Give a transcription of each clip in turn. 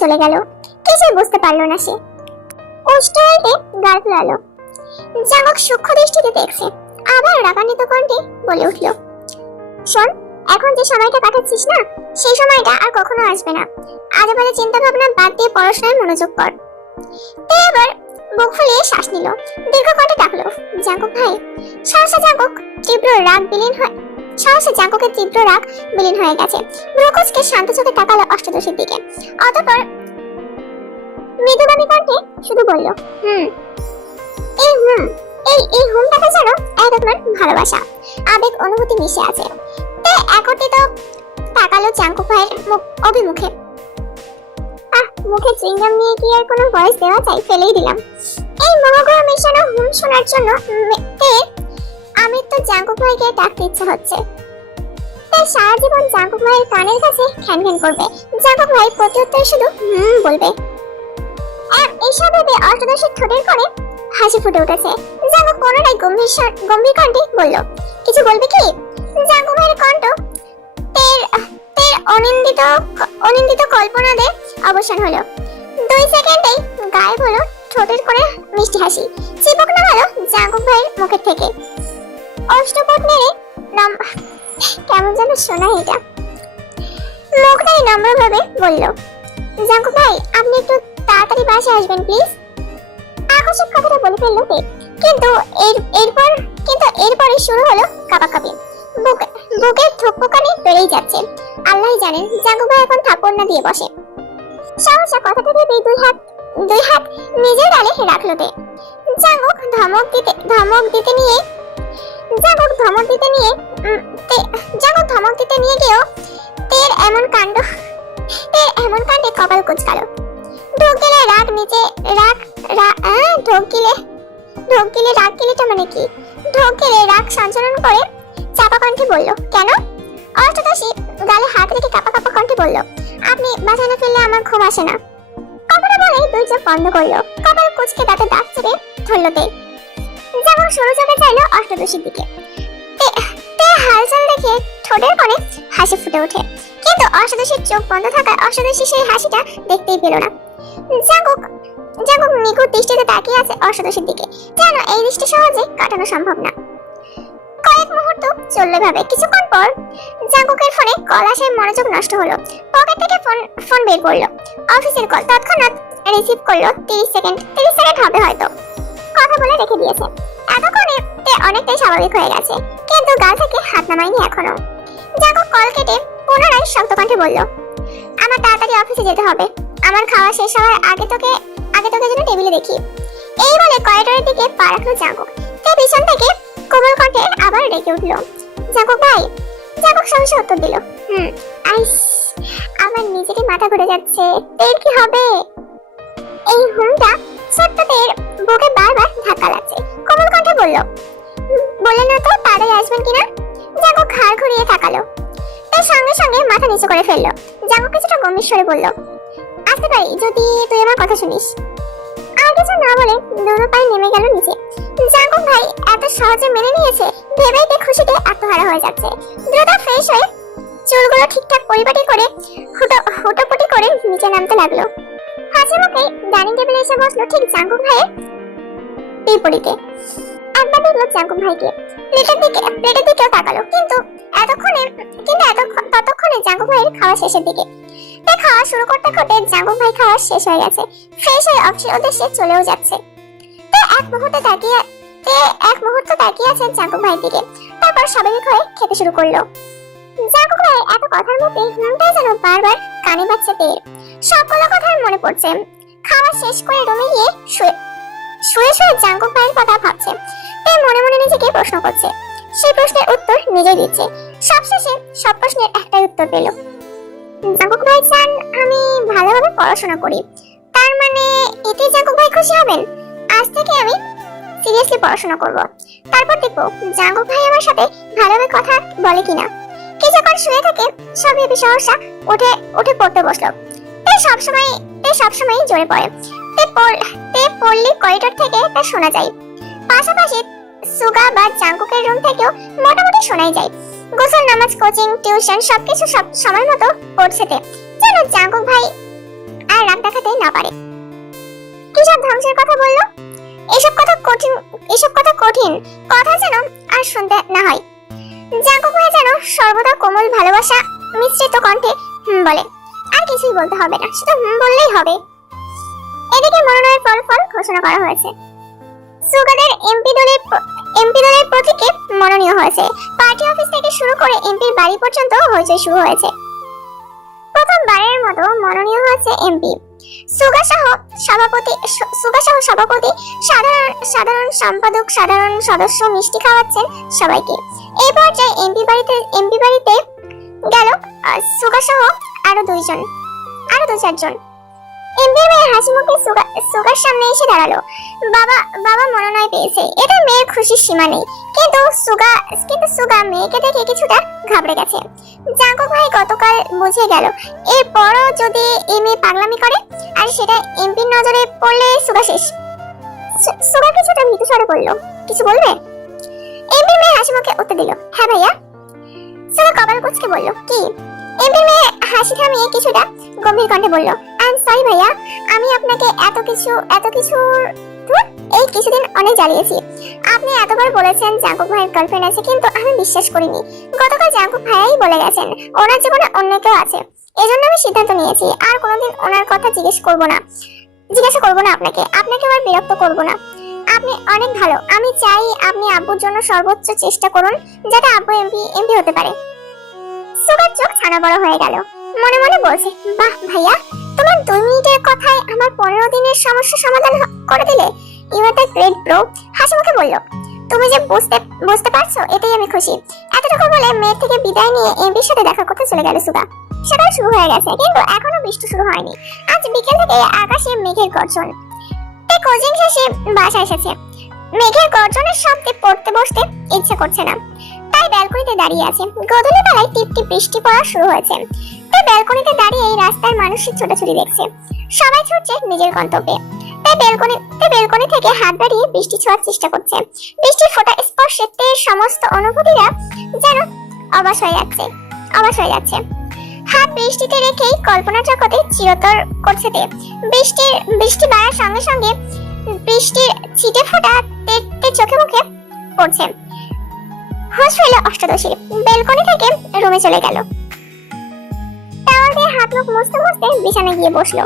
চলে গেল। কিছুই বুঝতে পারল না সে। উষ্টাইতে গাল ফুলালো। জাঙ্গক সূক্ষ্ম দৃষ্টিতে দেখছে। আবার রাগান্বিত কণ্ঠে বলে উঠল, শোন, এখন যে সময়টা কাটাচ্ছিস না, সেই সময়টা আর কখনো আসবে না। আজে বাজে চিন্তা ভাবনা বাদ দিয়ে পড়াশোনায় মনোযোগ কর। তে এবার বুক ফুলিয়ে শ্বাস নিল। দীর্ঘ কণ্ঠে ডাকলো, জাঙ্গক ভাই, সহসা জাঙ্গক, তীব্র রাগ বিলীন হয় সহসা জাঙ্গকের তীব্র রাগ বিলীন হয়ে গেছে। ব্রুকোজকে শান্ত চোখে তাকালো অষ্টদশীর দিকে। অতঃপর মৃদুগামী কণ্ঠে শুধু বলল, হুম, এই হুম, এই এই হুমটাতে যেন এক রকমের ভালোবাসা। আবেগ, অনুভূতি মিশে আছে। তে একত্রিত তাকালো চাঙ্কু ভাইয়ের মুখ, অভিমুখে। আহ, মুখে চুইংগাম নিয়ে কি আর কোনো ভয়েস দেওয়া চাই ফেলেই দিলাম। এই মহাগ্রহ মেশানো হুম শোনার জন্য তে আমি তো জাঙ্কু ভাইকে ডাকতে ইচ্ছা হচ্ছে। তাই সারা জীবন জাঙ্কু ভাইয়ের কানের কাছে খ্যান খ্যান করবে। জাঙ্কু ভাই প্রত্যুত্তরে শুধু হুম বলবে। আর এইসব ভেবে অষ্টদশের ঠোঁটের করে হাসি ফুটে উঠেছে। জাঙ্গু কোনটাই গম্ভীর গম্ভীর কণ্ঠে বলল, কিছু বলবে কি? জাঙ্গু ভাইয়ের কণ্ঠ, তের তের অনিন্দিত অনিন্দিত কল্পনাতে অবসান হলো। দুই সেকেন্ডেই গায়েব হলো ঠোঁটের করে মিষ্টি হাসি। চিপক নামালো জাঙ্গু ভাইয়ের মুখের থেকে। অষ্টপট নেড়ে নাম কেমন যেন শোনা এটা। মুখ নম্রভাবে বলল জাঙ্গু ভাই, আপনি একটু তাড়াতাড়ি বাসে আসবেন, প্লিজ? আকস্মিক কথাটা বলে ফেলল কিন্তু এর এরপর কিন্তু এরপরে শুরু হলো কাপাকাপি। বুকে বুকের থপ্পকানি বেড়েই যাচ্ছে। আল্লাহ জানেন জাগু ভাই এখন থাপ্পড় না দিয়ে বসে। সহসা কথাটা ভেবে দুই হাত দুই হাত নিজের ডালে রাখল তে। জাগুক ধমক দিতে ধমক দিতে নিয়ে জাগুক ধমক দিতে নিয়ে জাগুক ধমক দিতে নিয়ে গিয়েও তের এমন কাণ্ড, তের এমন কাণ্ডে কপাল কুচকালো। ঢোক গেলে রাগ নিচে রাগ ঢোক গেলে ঢোক গেলে রাগ গেলেটা মানে কি? ঢোক গেলে রাগ সঞ্চালন করে চাপা কণ্ঠে বলল, কেন? অষ্টদশী গালে হাত রেখে কাপা কাপা কণ্ঠে বলল, আপনি বাধা না ফেললে আমার ঘুম আসে না। কথাটা বলে দুই চোখ বন্ধ করল। কপাল কুচকে তাতে দাঁত চেপে ধরলো তে যেমন সরু চোখে চাইলো অষ্টদশীর দিকে। হালচাল দেখে ঠোঁটের হাসি ফুটে ওঠে। কিন্তু অষ্টদশীর চোখ বন্ধ থাকায় অষ্টদশী সেই হাসিটা দেখতেই পেল না। নিখুঁত দৃষ্টিতে তাকিয়ে আছে অষ্টদশীর দিকে। যেন এই দৃষ্টি সহজে কাটানো সম্ভব না। কয়েক মুহূর্ত চললে ভাবে। কিছুক্ষণ পর জাগুকের ফোনে কল মনোযোগ নষ্ট হলো। পকেট থেকে ফোন ফোন বের করল। অফিসের কল তৎক্ষণাৎ রিসিভ করল তিরিশ সেকেন্ড। তিরিশ সেকেন্ড হবে হয়তো। বলে রেখে দিয়েছে। এতক্ষণে তে অনেকটাই স্বাভাবিক হয়ে গেছে, কিন্তু গাল থেকে হাত নামায়নি এখনও। জাগুক কল কেটে পুনরায় শক্ত কণ্ঠে বলল, আমার তাড়াতাড়ি অফিসে যেতে হবে। আমার খাওয়া শেষ হওয়ার আগে তোকে আগে তোকে যেন টেবিলে দেখি। এই বলে করিডোরের দিকে পা রাখল জাঙ্কুক সে পিছন থেকে কোমল কণ্ঠে আবার ডেকে উঠল জাঙ্কুক ভাই। জাঙ্কুক সহসা উত্তর দিল, হুম, আইস, আমার নিজেরই মাথা ঘুরে যাচ্ছে। এর কি হবে? এই হুমটা ছোট্ট বুকে বারবার ধাক্কা লাগছে। কোমল কণ্ঠে বলল "হুম, বললেন না তো তাড়াতাড়ি আসবেন কিনা? জাঙ্কুক ঘাড় ঘুরিয়ে তাকালো। তার সঙ্গে সঙ্গে মাথা নিচু করে ফেলল। জাঙ্কুক কিছুটা গম্ভীর স্বরে বলল আসতে পারি যদি তুই আমার কথা শুনিস। আর কিছু না বলে দুটো পায়ে নেমে গেল নিচে। জাঙ্কুক ভাই এত সহজে মেনে নিয়েছে ভেবেই তে খুশিতে আত্মহারা হয়ে যাচ্ছে। দ্রুত ফ্রেশ হয়ে চুলগুলো ঠিকঠাক পরিপাটি করে হুটো হুটোপুটি করে নিচে নামতে লাগল। ডাইনিং টেবিলে এসে বসল ঠিক ভাইয়ের বিপরীতে। একবার দেখল ভাইকে। প্লেটের দিকে, প্লেটের তাকালো। কিন্তু এতক্ষণে, কিন্তু এতক্ষণ, ততক্ষণে ভাইয়ের খাওয়া শেষের দিকে। খাওয়া শুরু করতে করতে জাঙ্কুক ভাই খাওয়া শেষ হয়ে গেছে। ফ্রেশ হয়ে অফিসের উদ্দেশ্যে চলেও যাচ্ছে। এক মুহূর্তে তাকিয়ে এক মুহূর্ত তাকিয়ে আছে ভাইয়ের দিকে। তারপর স্বাভাবিক হয়ে খেতে শুরু করল। এত কথার মধ্যে যেন বারবার কানে বাজছে কথার মনে পড়ছে। খাওয়া শেষ করে রুমে গিয়ে শুয়ে শুয়ে শুয়ে ভাইয়ের কথা ভাবছে। তে মনে মনে নিজেকে প্রশ্ন করছে। সেই প্রশ্নের উত্তর নিজেই দিচ্ছে। সবশেষে সব প্রশ্নের একটাই উত্তর পেল। জাঙ্কুক ভাই চান আমি ভালোভাবে পড়াশোনা করি। তার মানে এতে জাঙ্কুক ভাই খুশি হবেন? আজ থেকে আমি সিরিয়াসলি পড়াশোনা করব। তারপর দেখব জাঙ্কুক ভাই আমার সাথে ভালোভাবে কথা বলে কিনা। কিছুক্ষণ শুয়ে থেকে সব ভেবে সহসা উঠে উঠে পড়তে বসল। তে সবসময় তে সবসময় জোরে পড়ে। তে পড়- তে পড়লে করিডোর থেকে তা শোনা যায়। পাশাপাশি সুগা বা জাঙ্কুকের রুম থেকেও মোটামুটি শোনাই যায়। গোসল, নামাজ কোচিং টিউশন সবকিছু সব সময় মতো পড়ছে তে। যেন জাঙ্কুক ভাই আর রাগ দেখাতে না পারে। কিসব ধ্বংসের কথা বলল? এসব কথা কঠিন, এসব কথা কঠিন। কথা যেন আর শুনতে না হয়। জাঙ্কুক ভাই যেন সর্বদা কোমল ভালোবাসা মিশ্রিত কণ্ঠে হুম বলে। আর কিছুই বলতে হবে না, শুধু হুম বললেই হবে। এদিকে মনোনয়ন ফল ফল ঘোষণা করা হয়েছে। সুগাদের এমপি দলের এমপি দলের প্রতীকে মনোনীয় হয়েছে। পার্টি অফিস থেকে শুরু করে এমপির বাড়ি পর্যন্ত হইচই শুরু হয়েছে। প্রথমবারের মতো মনোনীয় হয়েছে এমপি। সুগা সহ সভাপতি সুগাসহ সভাপতি সাধারণ সাধারণ সম্পাদক, সাধারণ সদস্য মিষ্টি খাওয়াচ্ছেন সবাইকে। এই পর্যায়ে এমপি বাড়িতে এমপি বাড়িতে গেল সুগাসহ সুগা সহ আরও দুইজন, আরও দু চারজন এমপি মেয়ে হাসি মুখে সুগা সুগার সামনে এসে দাঁড়াল। বাবা বাবা মনোনয় পেয়েছে। এটা মেয়ের খুশির সীমা নেই। কিন্তু সুগা কিন্তু সুগা মেয়েকে দেখে কিছুটা ঘাবড়ে গেছে। জাঙ্কুক ভাই গতকাল বুঝে গেল, এরপরও যদি এই মেয়ে পাগলামি করে, আর সেটা এমপির নজরে পড়লে সুগা শেষ। সুগা কিছুটা স্বরে বলল, কিছু বলবে? এমপি মেয়ে হাসি মুখে উত্তর দিল হ্যাঁ ভাইয়া। সুগা কপাল কুচকে বলল, কি? এমপি মেয়ে হাসি থামিয়ে কিছুটা গম্ভীর কণ্ঠে বলল আই এম সরি ভাইয়া, আমি আপনাকে এত কিছু এত কিছু এই কিছুদিন অনেক জ্বালিয়েছি। আপনি এতবার বলেছেন জাঙ্কুক ভাইয়ের গার্লফ্রেন্ড আছে, কিন্তু আমি বিশ্বাস করিনি। গতকাল জাঙ্কুক ভাইয়াই বলে গেছেন, ওনার জীবনে অন্য কেউ আছে। এজন্য আমি সিদ্ধান্ত নিয়েছি, আর কোনোদিন ওনার কথা জিজ্ঞেস করব না। জিজ্ঞাসা করব না আপনাকে আপনাকে আবার বিরক্ত করব না। আপনি অনেক ভালো, আমি চাই আপনি আব্বুর জন্য সর্বোচ্চ চেষ্টা করুন, যাতে আব্বু এমপি এমপি হতে পারে। সুগার চোখ ছানা বড় হয়ে গেল। মনে মনে বলছে, বাহ ভাইয়া তোমার দুই মিনিটের কথায় আমার পনেরো দিনের সমস্যা সমাধান করে দিলে দ্য গ্রেট ব্রো হাসি মুখে বলল। তুমি যে বুঝতে বুঝতে পারছ এটাই আমি খুশি। এতটুকু বলে থেকে বিদায় নিয়ে এমপির সাথে দেখা করতে চলে গেল সুগা সকাল শুরু হয়ে গেছে, কিন্তু এখনও বৃষ্টি শুরু হয়নি। আজ বিকেল থেকে আকাশে মেঘের গর্জন। কোচিং শেষে বাসা এসেছে। মেঘের গর্জনের শব্দে পড়তে বসতে ইচ্ছে করছে না। তাই ব্যালকনিতে দাঁড়িয়ে আছে। গধূলি বেলায় টিপ টিপ বৃষ্টি পড়া শুরু হয়েছে। তাই ব্যালকনিতে দাঁড়িয়ে এই রাস্তার মানুষের ছোটাছুটি দেখছে। সবাই ছুটছে নিজের গন্তব্যে। তাই ব্যালকনি তাই ব্যালকনি থেকে হাত বাড়িয়ে বৃষ্টি ছোঁয়ার চেষ্টা করছে। বৃষ্টির ফোঁটা স্পর্শে তের সমস্ত অনুভূতিরা যেন অবাস হয়ে যাচ্ছে অবাস হয়ে যাচ্ছে। হাত বৃষ্টিতে রেখেই কল্পনা জগতে চিরতর করছে তে। বৃষ্টির, বৃষ্টি বাড়ার সঙ্গে সঙ্গে বৃষ্টির ছিটে ফোঁটা তের চোখে মুখে পড়ছে। হোস হইল অষ্টাদশী। বেলকনি থেকে রুমে চলে গেল। হাত মুখ মুছতে মুছতে বিছানায় গিয়ে বসল।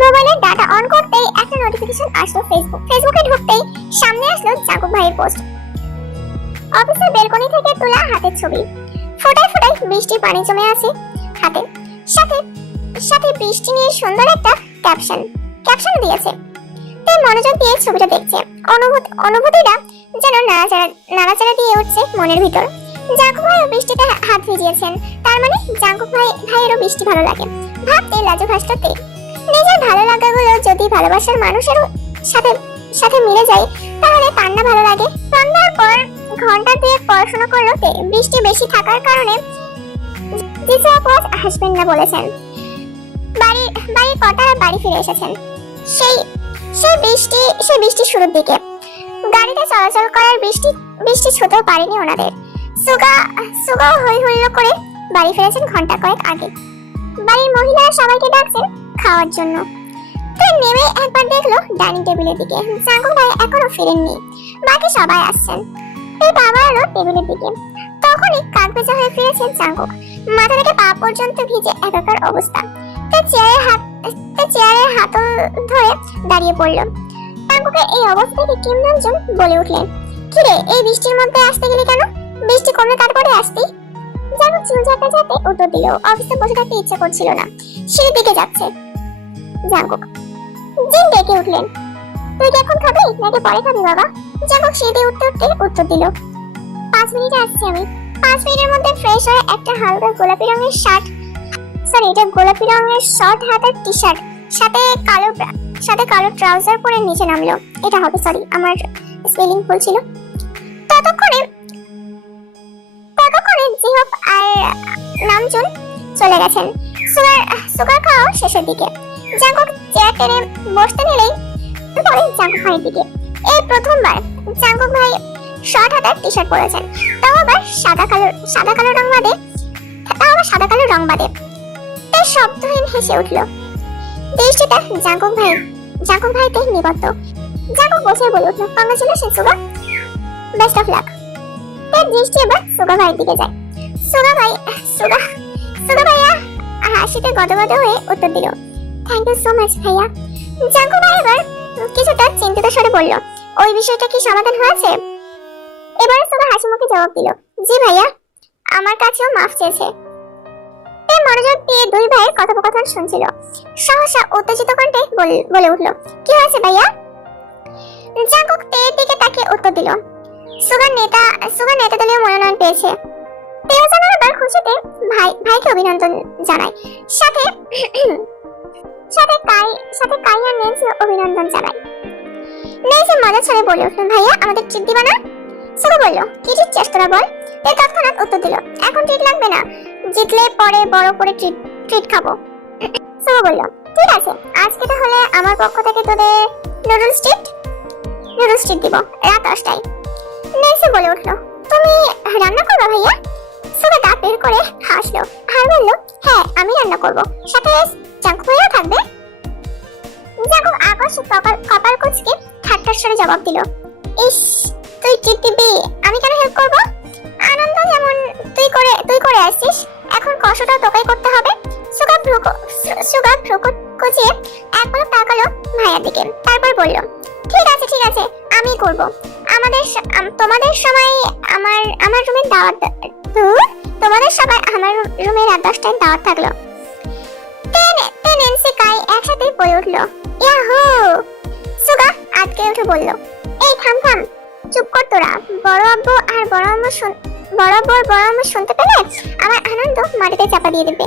মোবাইলের ডাটা অন করতেই একটা নোটিফিকেশন আসলো ফেসবুক ফেসবুকে ঢুকতেই সামনে আসলো ভাইয়ের পোস্ট অফিসের বেলকনি থেকে তোলা হাতের ছবি। ফোটায় ফোটায় বৃষ্টির পানি জমে আছে হাতে। সাথে সাথে বৃষ্টি নিয়ে সুন্দর একটা ক্যাপশন ক্যাপশন দিয়েছে। তাই মনোযোগ দিয়ে ছবিটা দেখছে। অনুভূতি, অনুভূতিটা যেন নাড়াচাড়া নাড়াচাড়া দিয়ে উঠছে মনের ভিতর। জাঙ্কুক ভাইও বৃষ্টিতে হাত ভিজিয়েছেন। তার মানে জাঙ্কুক ভাই, ভাইয়েরও বৃষ্টি ভালো লাগে। ভাবতে লাজু ভাসটাতে নিজের ভালো লাগাগুলো যদি ভালোবাসার মানুষের সাথে সাথে মিলে যায়, তাহলে তার না ভালো লাগে। সন্ধ্যার পর ঘণ্টা দুয়েক পড়াশোনা করল বৃষ্টি বেশি থাকার কারণে জিসু আপু হাসবেন না বলেছেন। বাড়ি, বাড়ির কর্তারা বাড়ি ফিরে এসেছেন। সেই সেই বৃষ্টি, সেই বৃষ্টির শুরুর দিকে। গাড়িতে চলাচল করার বৃষ্টি বৃষ্টি ছুতেও পারেনি ওনাদের। সুগা সুগা হই হুল্লো করে বাড়ি ফিরেছেন ঘণ্টা কয়েক আগে। বাড়ির মহিলারা সবাইকে ডাকছেন খাওয়ার জন্য। তো নেমে একবার দেখল ডাইনিং টেবিলের দিকে। জাঙ্গু ভাই এখনও ফিরেননি। বাকি সবাই আসছেন। এই বাবা এলো টেবিলের দিকে। তখনই কাক ভেজা হয়ে ফিরেছেন জাঙ্গু। মাথা থেকে পা পর্যন্ত ভিজে একাকার অবস্থা। তার চেয়ারে হাত তার চেয়ারে হাতল ধরে দাঁড়িয়ে পড়ল। জাঙ্গুকে এই অবস্থা দেখে কিম নামজন বলে উঠলেন? কিরে, এই বৃষ্টির মধ্যে আসতে গেলে কেন? বৃষ্টি কমলে তারপরে আসতি। জাঙ্গু চুল চাপতে উত্তর দিল অফিসে বসে থাকতে ইচ্ছা করছিল না। সিঁড়ির দিকে যাচ্ছে। জাঙ্গুক জিন ডেকে উঠলেন। তুই কি এখন খাবি, নাকি পরে খাবি বাবা? জাঙ্গুক সিঁড়ি উঠতে উঠতে উত্তর দিল, পাঁচ মিনিটে আসছি আমি। পাঁচ মিনিটের মধ্যে ফ্রেশ হয়ে একটা হালকা গোলাপি রঙের শার্ট সরি এটা গোলাপি রঙের শর্ট হাতের টি শার্ট সাথে কালো সাথে কালো ট্রাউজার পরে নিচে নামলো। এটা হবে সরি আমার স্পেলিং ভুল ছিল। ততক্ষণে ততক্ষণে জিহব আর নামজুন চলে গেছেন। সুগার সুগার খাওয়া শেষের দিকে। জাঙ্কুক চেয়ার টেনে বসতে নিলেই পরে জাঙ্কুক ভাইয়ের দিকে। এই প্রথমবার জাঙ্কুক ভাই শর্ট হাতার টি শার্ট পরেছেন। তাও আবার সাদা কালো সাদা কালো রং বাদে, তাও আবার সাদা কালো রং বাদে। তাই শব্দহীন হেসে উঠল। দৃষ্টিটা জাঙ্কুক ভাই জাঙ্কুক ভাইতে নিবদ্ধ। জাঙ্কুক বসে বলে উঠল, কংগ্রেচুলেশন সুগা বেস্ট অফ লাক তার দৃষ্টি এবার সুগা ভাইয়ের দিকে যায়। সুগা ভাই, সুগা সুগা ভাইয়া হাসিতে গদগদ হয়ে উত্তর দিল। থ্যাংক ইউ সো মাচ ভাইয়া। জাঙ্কুক ভাই এবার কিছুটা চিন্তিত স্বরে বলল, ওই বিষয়টা কি সমাধান হয়েছে? এবার সুগা হাসি মুখে জবাব দিল, জি ভাইয়া, আমার কাছেও মাফ চেয়েছে। মনোযোগ দিয়ে দুই ভাইয়ের কথোপকথন শুনছিল। সহসা উত্তেজিত কণ্ঠে বল- উঠল, কি হয়েছে ভাইয়া? জাঙ্কুক তেয়ের দিকে তাকিয়ে উত্তর দিল সুগার নেতা সুগার নেতা দলীয় মনোনয়ন পেয়েছে। খুশিতে ভাই, ভাইকে অভিনন্দন জানায় সাথে সাথে কাই সাথে কাই আর নেন্সি অভিনন্দন জানায় নেন্সি মজা ছড়ে বলে ভাইয়া, আমাদের ট্রিট দিবা না? সুগা বলল বল? তে তৎক্ষণাৎ উত্তর দিল, এখন ট্রিট লাগবে না। জিতলে পরে বড় করে ট্রিট ট্রিট খাব। সুগা বলল, ঠিক আছে, আজকে তাহলে আমার পক্ষ থেকে তোদের নুডলস ট্রিট নুডলস ট্রিট দিব, রাত দশটায়। নেন্সি বলে উঠল, তুমি রান্না করবে ভাইয়া? সুগা দাঁত বের করে হাসলো আর বলল হ্যাঁ আমি রান্না করব। সাথে জাঙ্কু ভাইয়াও থাকবে? জাঙ্কু আকস্মিক কপাল কপাল কুচকে ঠাট্টার স্বরে জবাব দিল, ইস, তুই ট্রিট দিবি আমি কেন হেল্প করব? আনন্দ যেমন তুই করে তুই করে আসছিস, এখন কষ্টটা তোকেই করতে হবে। সুগা ভ্রু সুগা ভ্রু কুচিয়ে একবার তাকালো ভাইয়ার দিকে, তারপর বলল, ঠিক আছে ঠিক আছে আমি করব। আমাদের তোমাদের সময় আমার আমার রুমে দাওয়াত তোমাদের সবাই আমার রুমে রাত দশটায় দাওয়াত থাকল। টেন টেন এনসি কাই একসাথে বলে উঠল। ইয়াহু! সুগা আটকে উঠে বলল, এই, থাম থাম। চুপ কর তোরা। বড় আব্বু আর বড় আম্মু বড় আব্বু আর বড় আম্মু শুনতে পেলে আমার আনন্দ মাটিতে চাপা দিয়ে দেবে।